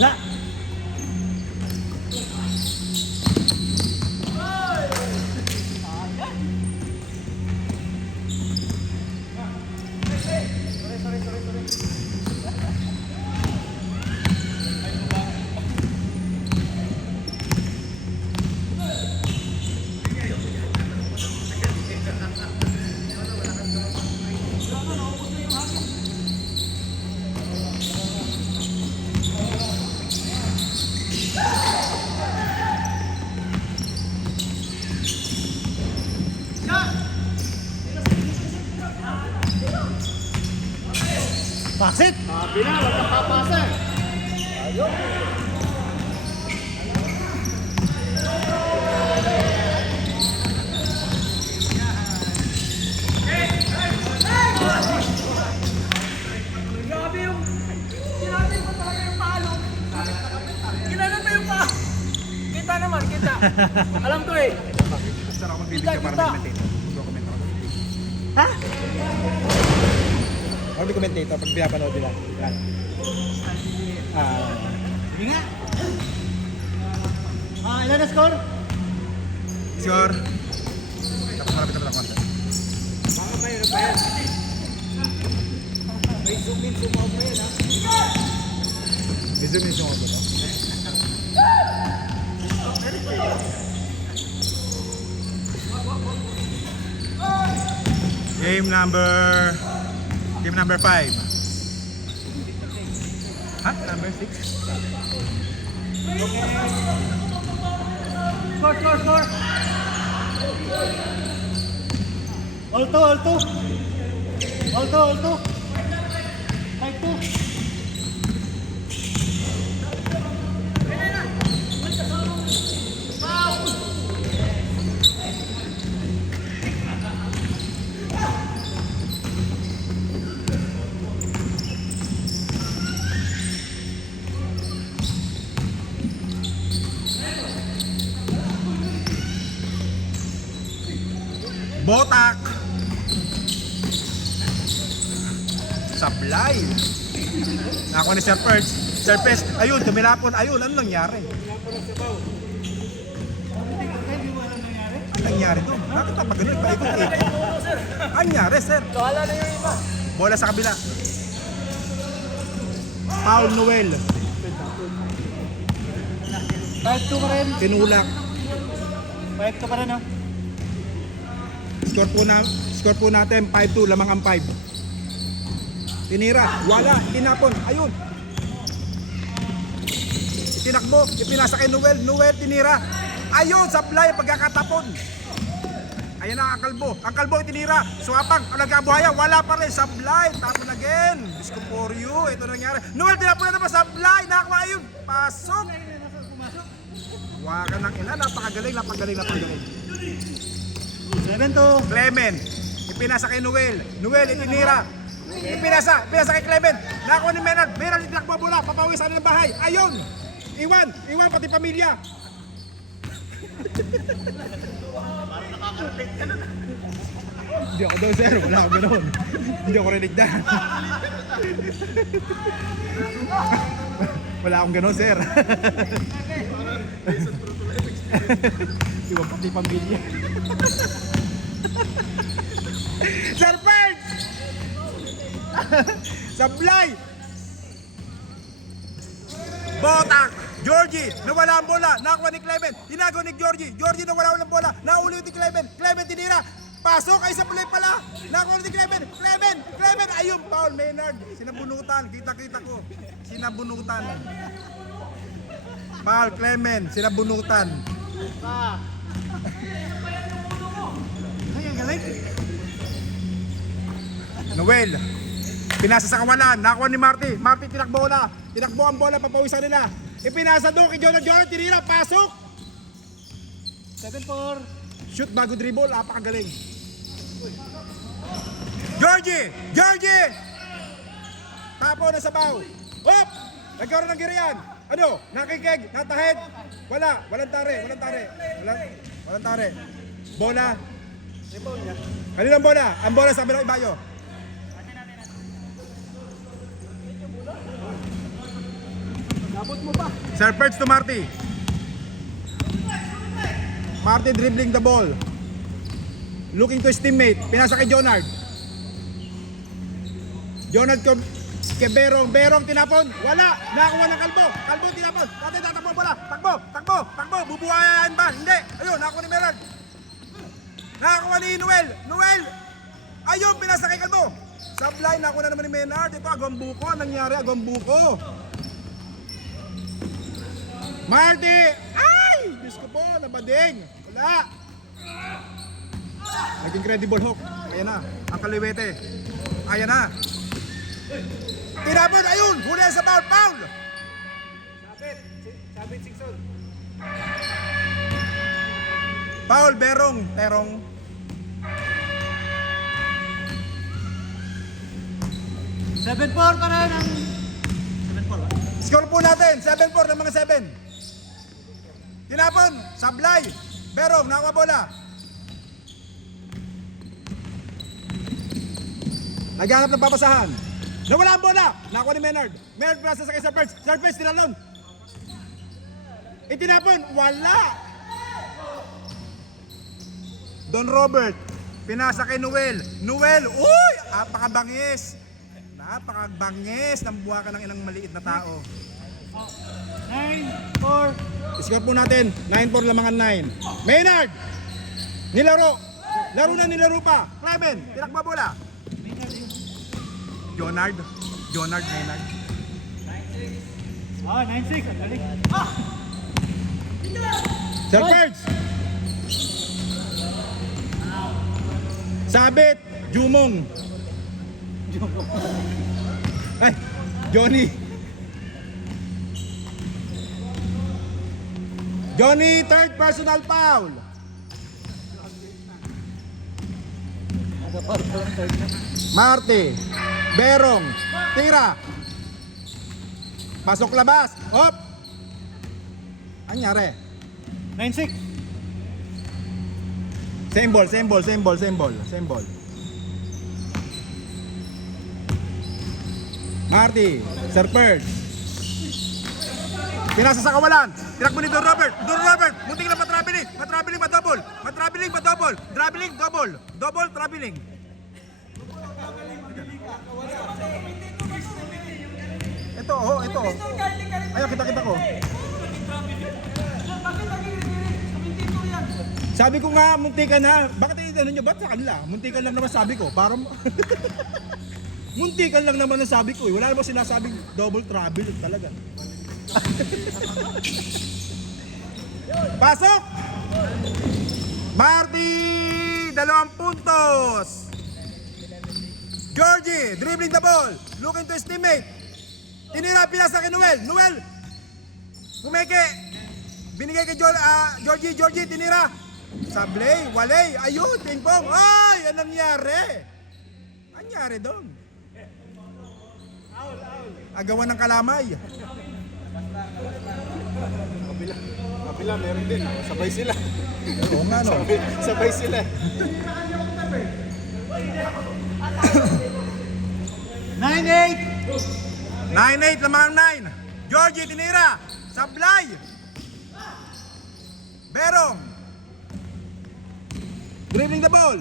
La. Pasit! Sabi na, wag kang papasa. Ayun. Grabe yung sinabi mo talaga yung palo. Ginanon mo yung palo. Kita naman, kita. Alam ko eh. Gusto ako Kita, kita. Ha? Ako di commentator pag pinapanood nila. Yan. Sige nga. Ilan na score? Sure. Tapos malapit na konti. Mga mayroon pa yan. May zoom in, zoom out pa yan ha. Medyo yung ako to. Game number 5. Ha? Number 6? Score, score, score! Alto, alto! Alto, alto! 5-2! Botak! Sablay! Ako ni Sir Perch. Sir Perch, ayun, tumilapon. Ayun, ano nangyari? Ano nangyari to? Bakit pa ganun? Paikot-ikot. Ano nangyari, sir? Wala na yung iba. Bola sa kabila. Paul Noel. 5-2 ka rin. Tinulak. 5 ka pa rin, no? Score po natin 5-2, lamang ang 5. Tinira, wala, tinapon, ayun. Itinakbo, ipinasa kay Noel, Noel tinira. Ayun, sablay pagkakatapon. Ayan ang kalbo itinira. Swapang, nagkabuhaya, wala pa rin, sablay, tapon again. Discoporyo, ito nangyari. Noel tinapon na naman, sablay, nakakuha ayun. Pasok. Waka ng ina, napakagaling. 7-2. Clement, ipinasa kay Noel. Noel, itinira. Ipinasa kay Clement. Nakuha ni Menard. Menard, itinakbo bola. Papawis sa ng bahay. Ayun! Iwan pati pamilya. Hindi ako daw, sir. Wala ako ganoon. Hindi ako rinig. Wala akong ganoon, sir. Iwan pati pamilya. Sir Perch! Sablay! Botak! Georgie! Nawala ang bola! Nakuha ni Clement! Tinago ni Georgie! Georgie nawala ang bola! Nauli ni Clement! Clement tinira! Pasok ay Sablay pala! Nakuha ni Clement! Clement! Ayun! Paul Maynard! Sinabunutan! Kita ko! Sinabunutan! Paul Clement! Sinabunutan! Ay, ang galing. Noel, pinasa sa kawalan, nakuha ni Marty, tinakbo ang bola, papawisan nila. Ipinasa doon kay Jonah, tinira, pasok! 7-4. Shoot bago dribble, napakagaling. Georgie! Tapo na sabaw. Hop! Nagkaroon ng giriyan. Ano? Nakikig, natahid. Walang tare. Bola. Kaninang bola? Ang bola sa Bilao Ibayo. Abot mo pa. Serpents to Marty. Marty dribbling the ball. Looking to his teammate. Pinasa kay Jonard. Jonard kay Berong. Berong tinapon. Wala. Nakakuha ng Kalbo. Kalbo tinapon. Dati tatakbo bola. Takbo. Takbo. Takbo. Bubuhayan ba? Hindi. Ayun. Nakakuha ni Merard. Nakakuha ni Noel. Noel. Ayun. Pinasa kay Kalbo. Sablay. Nakakuha na naman ni Menard. Ito agawang buko. Anong nangyari? Agawang buko. Marty! Ay! Diyos ko po, nabading. Wala. Naging credible hook. Ayan na, ang kaliwete. Ayan na. Tinapon, ayun! Huli sa foul, foul! Sabit, Sikson. Foul, Berong, Terong. Seven four pa rin ang... 7-4 ba? Score po natin, 7-4 ng mga 7. Tinapon, Sablay. Berong, nakakuha bola. Naghanap ng papasahan. Nawala ang bola. Nakuha ni Menard. Menard prasa sa kay Serpents. Serpents tinalon. Itinapon. Wala. Don Robert. Pinasa kay Noel. Noel. Uy! Napakabangis. Napakabangis ng buwakan ng inang maliit na tao. 9-4. Score po natin. 9-4 lamangan 9. Maynard. Nilaro. Laro na nilaro pa. Clemen. Tinakba bola. Jonard. Jonard, Maynard. 9-6. Ang galing. Serpents. Sabit. Jumong. Ay, Johnny. Johnny, third personal foul. Marty. Berong. Tira. Pasok labas. Hop. Anyari. 9-6. Same ball, same ball, same ball, same ball, same ball. Marty, Serpert. Pinasa sa kawalan. Tinakbo ni Don Robert. Don Robert, muntik na matraveling. Matraveling, madouble. Matraveling, madouble. Dribbling, double. Double, traveling. Ito, oh, ito. Ayun, kita-kita ko. Sabi ko nga, muntikan na. Bakit ano nyo? Ba't sa kanila? Muntikan lang naman sabi ko. Parang... muntikan lang naman ang sabi ko. Wala namang sinasabing double travel talaga. Pasok! Marty! 2 puntos! Georgie, dribbling the ball. Looking to his teammate. Tinira, pinasa kay Noel. Noel! Kumeke! Binigay kay Georgie. Georgie, tinira. Sablay, walay, ayun, ping-pong. Ay, anong nangyari? Anong nangyari doon? Agawan ng kalamay. Kapila, meron din. Sabay sila. Oo nga, no? Sabay sila. 9-8. 9-8 lamang 9. Georgie, tinira. Sablay. Berong. Dribbling the ball.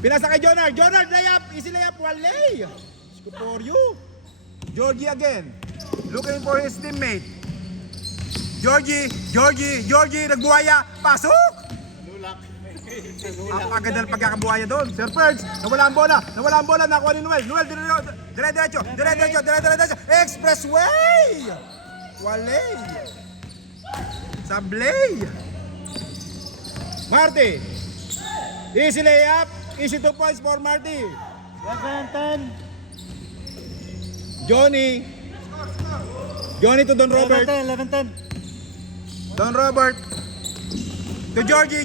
Pinasa kay Jonard. Jonard, layup. Easy layup. Walay. Good for you. Georgie again. Looking for his teammate. Georgie. Nagbuhaya. Pasok. Lulak. Ang agad na pagkakabuhaya doon. Sir Ferds, nawala ang bola. Nakuha ni Noel. Noel, dire-diretso. Expressway. Walay. Sablay. Marty. Easy layup. Easy 2 points for Marty. 11-10. Johnny to Don Robert. 11-10. Don Robert. To Georgie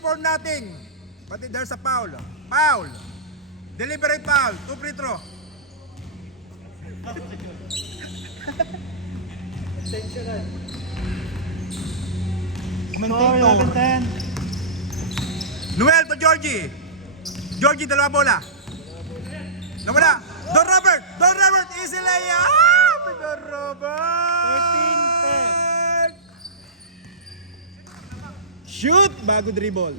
for nothing. But there's a foul. Deliberate foul. 2 free throw. Score 11-10. Noel to Georgie. Georgie, 2 bola. Nawala. Don Robert, easy layup. Shoot! Bago dribble.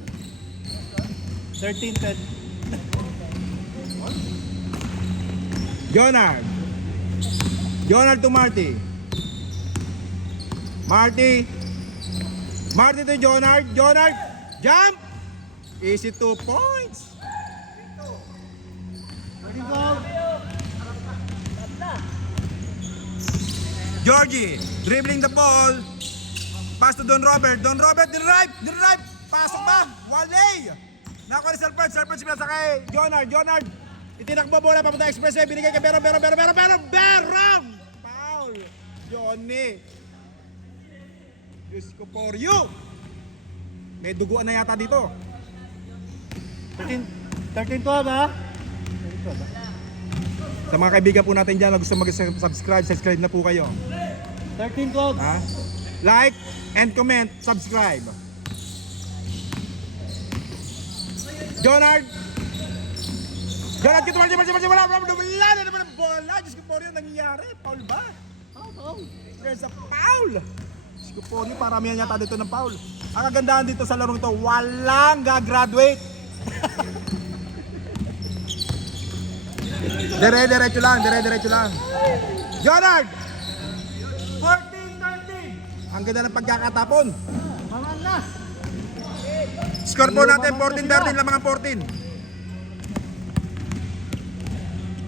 13-10. Jonard. Jonard to Marty. Marty. Marty to Jonard. Jonard. Jump! Easy 2 points. Ready, go. Georgie. Dribbling the ball. Pass to Don Robert. Don Robert. Dinrive. Dinrive. Pasok ba? Wale. Nakuha ni Serpent. Serpent sinasa kay Jonard. Jonard. Itinakbo bola papunta expressway. Binigay kay Berong. Foul. Johnny. Diyos ko for you. May duguan na yata dito. 13-12, ha? Sa mga kaibigan po natin dyan na gusto mag-subscribe, subscribe na po kayo. 13-12. Ha? Like and comment, subscribe. Jonard! Jonard, kito wala na naman ang bola. Diyos ko po rin, nangyayari. Foul ba? Foul. There's a foul. Diyos ko po rin, paramihan yata dito ng foul. Ang kagandahan dito sa larong ito, walang gagraduate. Dire-diretso lang. Jonard! 14-13. Ang ganda ng pagkakatapon. Mga na. Score po natin 14-13, lamang ang 14.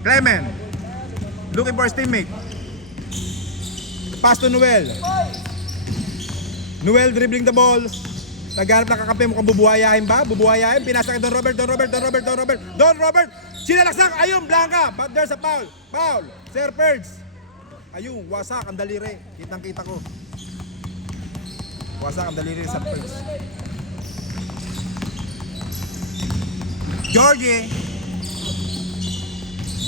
Clement. Looking for his teammate. Pass to Noel. Noel dribbling the ball. Naghanap ng kakampi, mukhang bubuhayahin ba? Bubuhayahin. Pinasa kay Don Robert. Don Robert. Sinalaksak. Ayun, Blanca. But there's a foul. Foul. Sir Perds. Ayun, wasak ang daliri. Kitang-kita ko. Wasak ang daliri sa Perds. Georgie.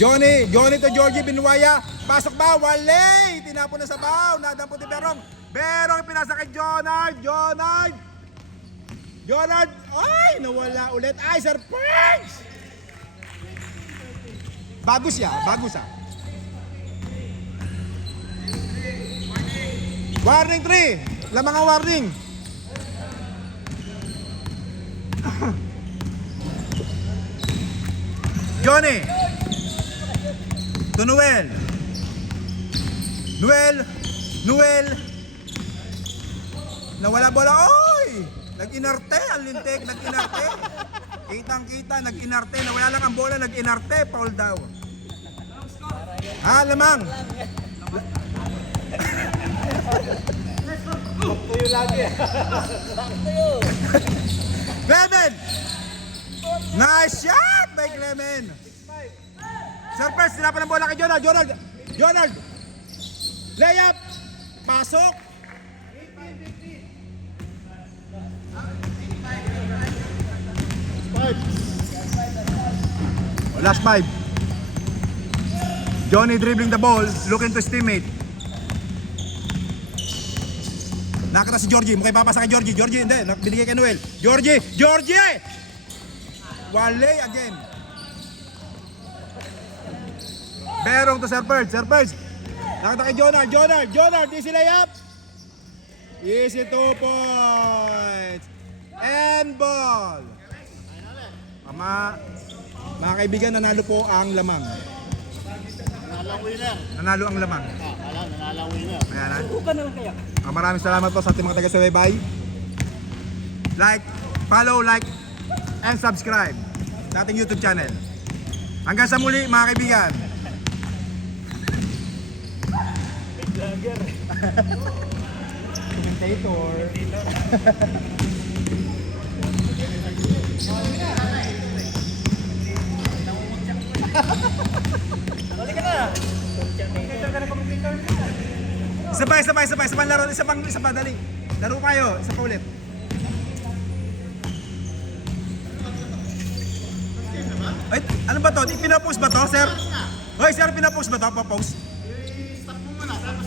Johnny to Georgie. Binuwaya. Pasok ba? Wale. Tinapon na sa baw. Nadampot ni Berong. Berong pinasa kay Jonard. Ay, nawala ulit. Ay, Sir Perds. Bagus ya. Warning 3. Lamang ang warning. Johnny. To Noel. Nawala bola. Oy! Nag-inarte. Ang lintik. Nag-inarte. Kitang-kita. Nag-inarte. Nawala lang ang bola. Nag-inarte. Foul daw. Lamang. Tuyo lagi. Clement! Nice shot by Clement! Surprise! Tinapan ng bola kay Jonard! Layup! Pasok! Last 5. Johnny dribbling the ball, looking to his teammate. Nakita si Georgie, mukhang papasa kay Georgie. Hindi, binigay kay Noel. Georgie! Wale again. Berong to Sir Perds. Nakita kay Jonard, easy layup. Easy 2 points. And ball. Mga kaibigan, nanalo po ang lamang. Nanalo ang lamang. Nanalo ang winner. Ayan na. Buka na lang kaya. Maraming salamat po sa ating mga taga-subaybay. Follow, and subscribe sa ating YouTube channel. Hanggang sa muli mga kaibigan. Vlogger. Commentator. Balik ka na. Isa pang laro, isa pa, dali. Laro kayo, isa pa ulit. Ay, ano ba to? Pinapost ba to, sir? Hoy, sir, pinapost ba to? Pa-post? Stop mo muna. Tapos